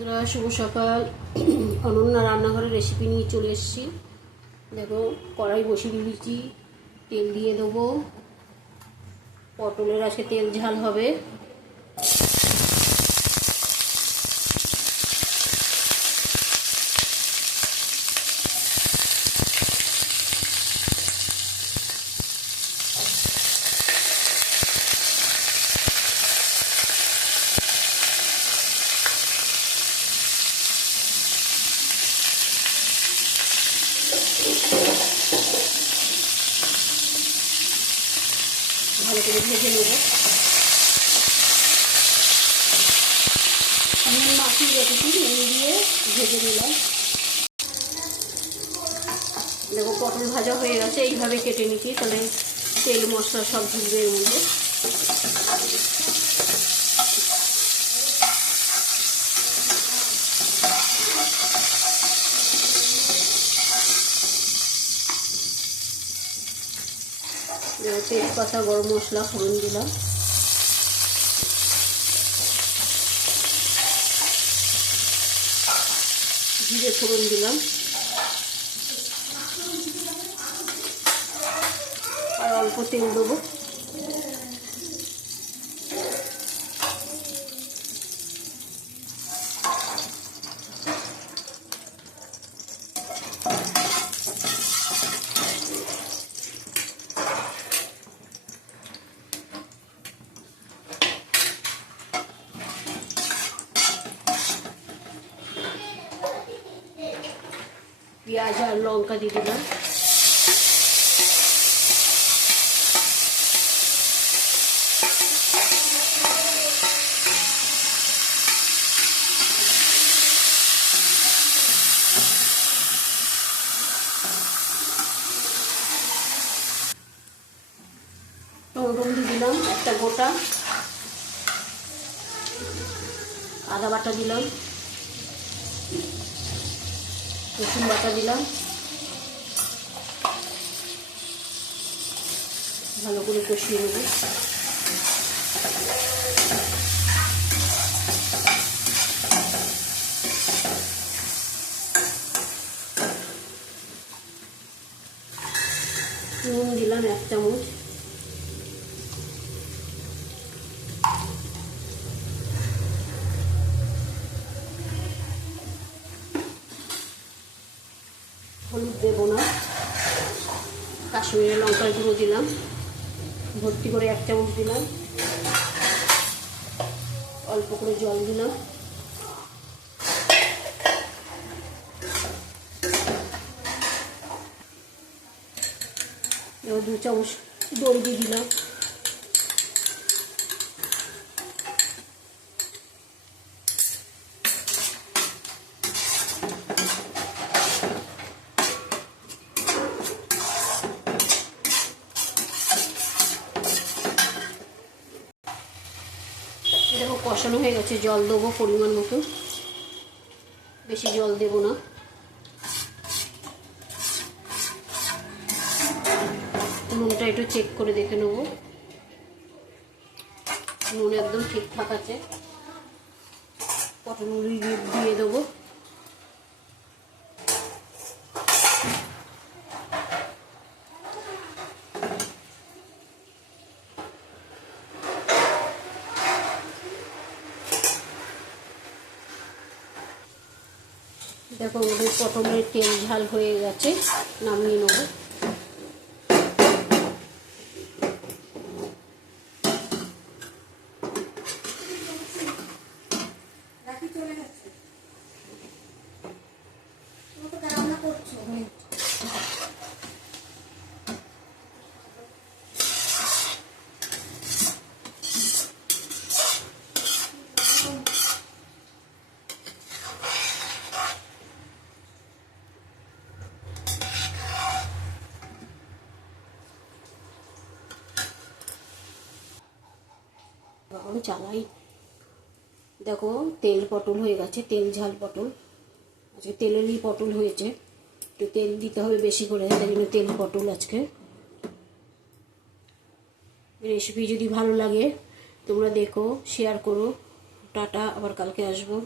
শুভ সকাল। অনন্যা রান্নাঘরের রেসিপি নিয়ে চলে এসেছি। দেখো, কড়াই বসিয়ে দিয়েছি, তেল দিয়ে দেবো। পটলের আজকে তেল ঝাল হবে। ভালো করে ভেজে নেব। নুন মাখিয়ে রেখেছি, নুন দিয়ে ভেজে নিলাম। দেখো, পটল ভাজা হয়ে গেছে। এইভাবে কেটে নিচ্ছি, তাহলে তেল মশলা সব ঢুকবে এর মধ্যে। তেজপাতা, গরম মশলা, ফোড়ন দিলাম। জিরে ফোড়ন দিলাম, আর অল্প তেল দেবো। পেঁয়াজ আর লঙ্কা দিয়ে দিলাম। টমেটো দিয়ে দিলাম একটা গোটা। আদা বাটা দিলাম, রসুন বাটা দিলাম। ভালো করে কষিয়ে নেব। নুন দিলাম 1 চামচ। হলুদ দেবো না, কাশ্মীরি লঙ্কার গুঁড়ো দিলাম ভর্তি করে 1 চামচ দিলাম। অল্প করে জল দিলাম। এবার 2 চামচ দই দিয়ে দিলাম। দেখো, কষানো হয়ে গেছে। জল দেবো পরিমাণ মতো, বেশি জল দেবো না। নুনটা একটু চেক করে দেখে নেব। নুন একদম ঠিকঠাক আছে। পটলগুলি দিয়ে দেবো। দেখো, আমাদের পটলের তেল ঝাল হয়ে গেছে, নামিয়ে নেব। চালাই। দেখো, তেল পটল হয়ে গেছে, তেল ঝাল পটল। আজকে তেলেরই পটল হয়েছে, একটু তেল দিতে হবে বেশি করে, তাই জন্য তেল পটল আজকে। রেসিপি যদি ভালো লাগে তোমরা দেখো, শেয়ার করো। টাটা, আবার কালকে আসবো।